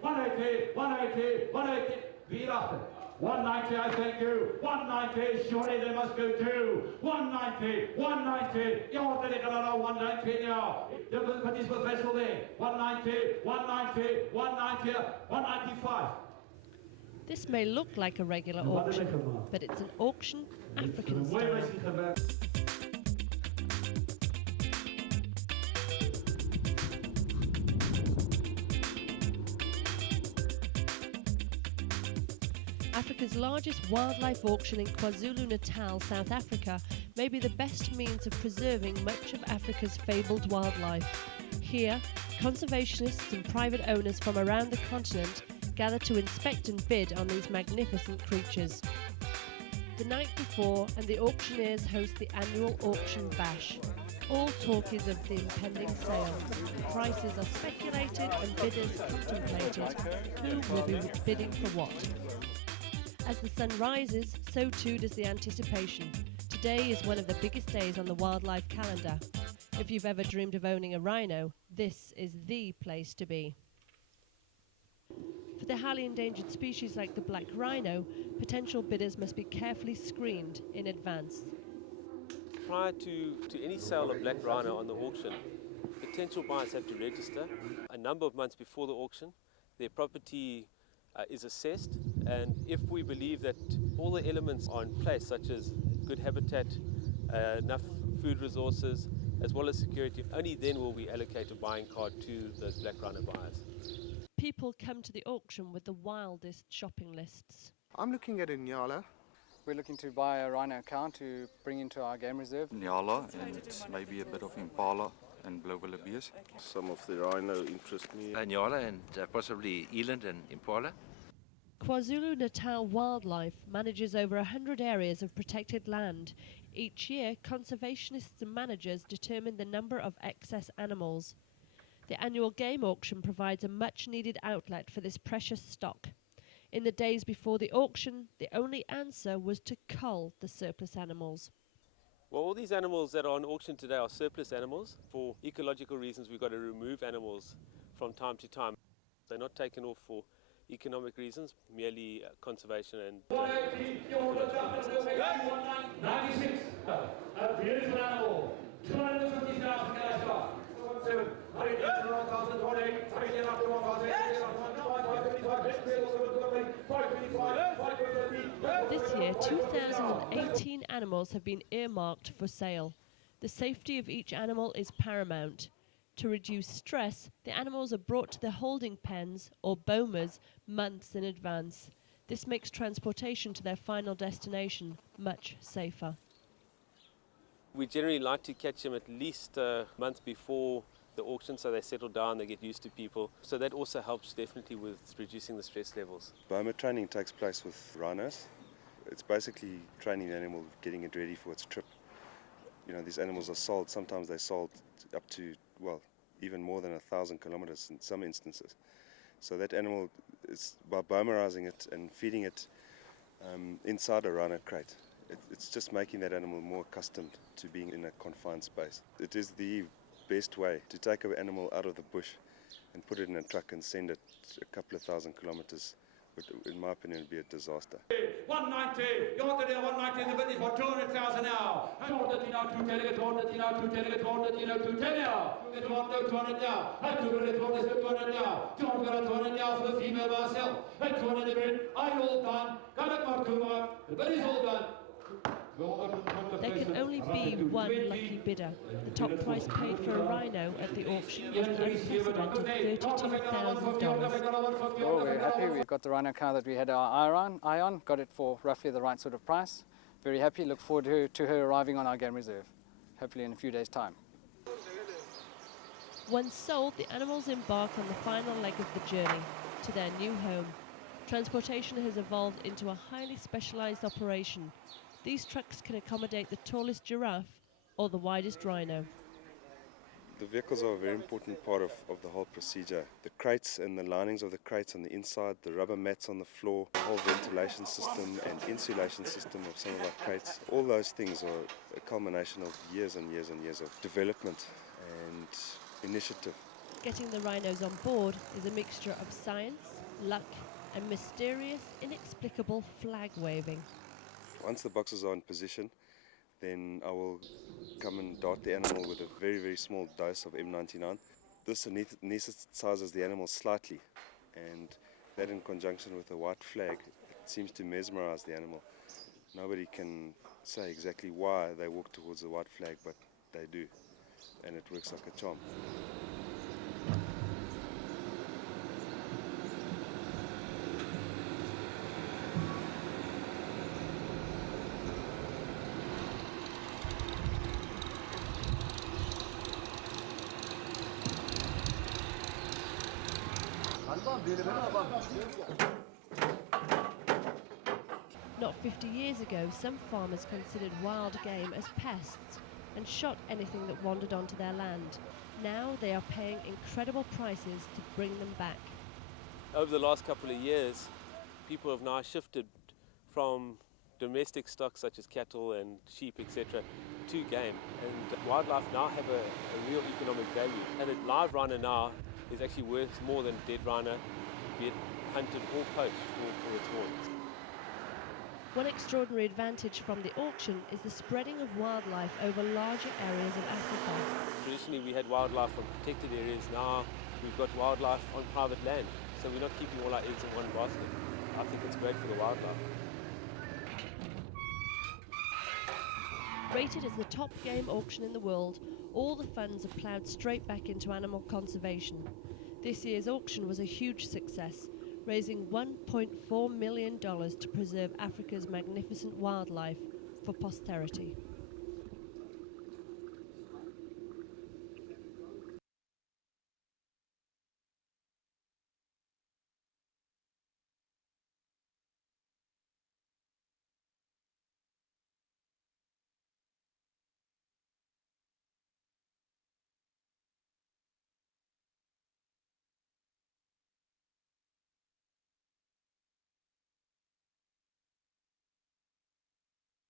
180, 180, 180. Beat up. 190, I thank you. 190, surely they must go too. 190, 190. You're going to go 190 now. You're put this vessel there. 190, 190, 190, 195. This may look like a regular auction, but it's an auction African style. Africa's largest wildlife auction in KwaZulu Natal, South Africa, may be the best means of preserving much of Africa's fabled wildlife. Here, conservationists and private owners from around the continent gather to inspect and bid on these magnificent creatures. The night before, and the auctioneers host the annual auction bash. All talk is of the impending sale. Prices are speculated and bidders contemplated who will be bidding for what. As the sun rises, so too does the anticipation. Today is one of the biggest days on the wildlife calendar. If you've ever dreamed of owning a rhino, this is the place to be. For the highly endangered species like the black rhino, potential bidders must be carefully screened in advance. Prior to any sale of black rhino on the auction, potential buyers have to register a number of months before the auction. Their property is assessed, and if we believe that all the elements are in place, such as good habitat, enough food resources, as well as security, only then will we allocate a buying card to those black rhino buyers. People come to the auction with the wildest shopping lists. I'm looking at a nyala. We're looking to buy a rhino cow to bring into our game reserve. Nyala and maybe a bit of impala and blue wildebeest. Some of the rhino interest me. Nyala and possibly eland and impala. KwaZulu Natal Wildlife manages over 100 areas of protected land. Each year, conservationists and managers determine the number of excess animals. The annual game auction provides a much-needed outlet for this precious stock. In the days before the auction, the only answer was to cull the surplus animals. Well, all these animals that are on auction today are surplus animals. For ecological reasons, we've got to remove animals from time to time. They're not taken off for economic reasons, merely conservation and 96, a beautiful animal, 250,000 cash off. This year, 2,018 animals have been earmarked for sale. The safety of each animal is paramount. To reduce stress, the animals are brought to the holding pens or bomas months in advance. This makes transportation to their final destination much safer. we generally like to catch them at least a month before the auction, so they settle down, they get used to people. So that also helps definitely with reducing the stress levels. Boma training takes place with rhinos. It's basically training the animal, getting it ready for its trip. You know, these animals are sold, sometimes they're sold up to, well, even more than 1,000 kilometers in some instances. So that animal, is by bomerizing it and feeding it inside a rhino crate, it's just making that animal more accustomed to being in a confined space. It is the best way to take an animal out of the bush and put it in a truck and send it a couple of thousand kilometers. But in my opinion, it would be a disaster. 190, you want to do 190, the bid is for 200,000 now. 200 now, 210, 200 now, 210, 200 now, 210 now. 200 now, 200 now, 200 now for the female by herself. 200 the bid, I'm all done. Got it, Mark Kumar, the bid is all done. There can only be one lucky bidder. The top price paid for a rhino at the auction was the unprecedented $32,000. Well, we're happy. We got the rhino cow that we had our eye on, got it for roughly the right sort of price. Very happy, look forward to her arriving on our game reserve, hopefully in a few days' time. Once sold, the animals embark on the final leg of the journey to their new home. Transportation has evolved into a highly specialised operation. These trucks can accommodate the tallest giraffe or the widest rhino. The vehicles are a very important part of the whole procedure. The crates and the linings of the crates on the inside, the rubber mats on the floor, the whole ventilation system and insulation system of some of our crates, all those things are a culmination of years and years and years of development and initiative. Getting the rhinos on board is a mixture of science, luck, and mysterious, inexplicable flag waving. Once the boxes are in position, then I will come and dart the animal with a very, very small dose of M99. This anesthetizes the animal slightly, and that in conjunction with a white flag, it seems to mesmerize the animal. Nobody can say exactly why they walk towards the white flag, but they do, and it works like a charm. Not 50 years ago, some farmers considered wild game as pests and shot anything that wandered onto their land. Now they are paying incredible prices to bring them back. Over the last couple of years, people have now shifted from domestic stocks such as cattle and sheep, etc., to game. And wildlife now have a real economic value. And a live rhino now is actually worth more than a dead rhino, be it hunted or poached for its horns. One extraordinary advantage from the auction is the spreading of wildlife over larger areas of Africa. Traditionally we had wildlife on protected areas, now we've got wildlife on private land. So we're not keeping all our eggs in one basket. I think it's great for the wildlife. Rated as the top game auction in the world, all the funds are ploughed straight back into animal conservation. This year's auction was a huge success, raising $1.4 million to preserve Africa's magnificent wildlife for posterity.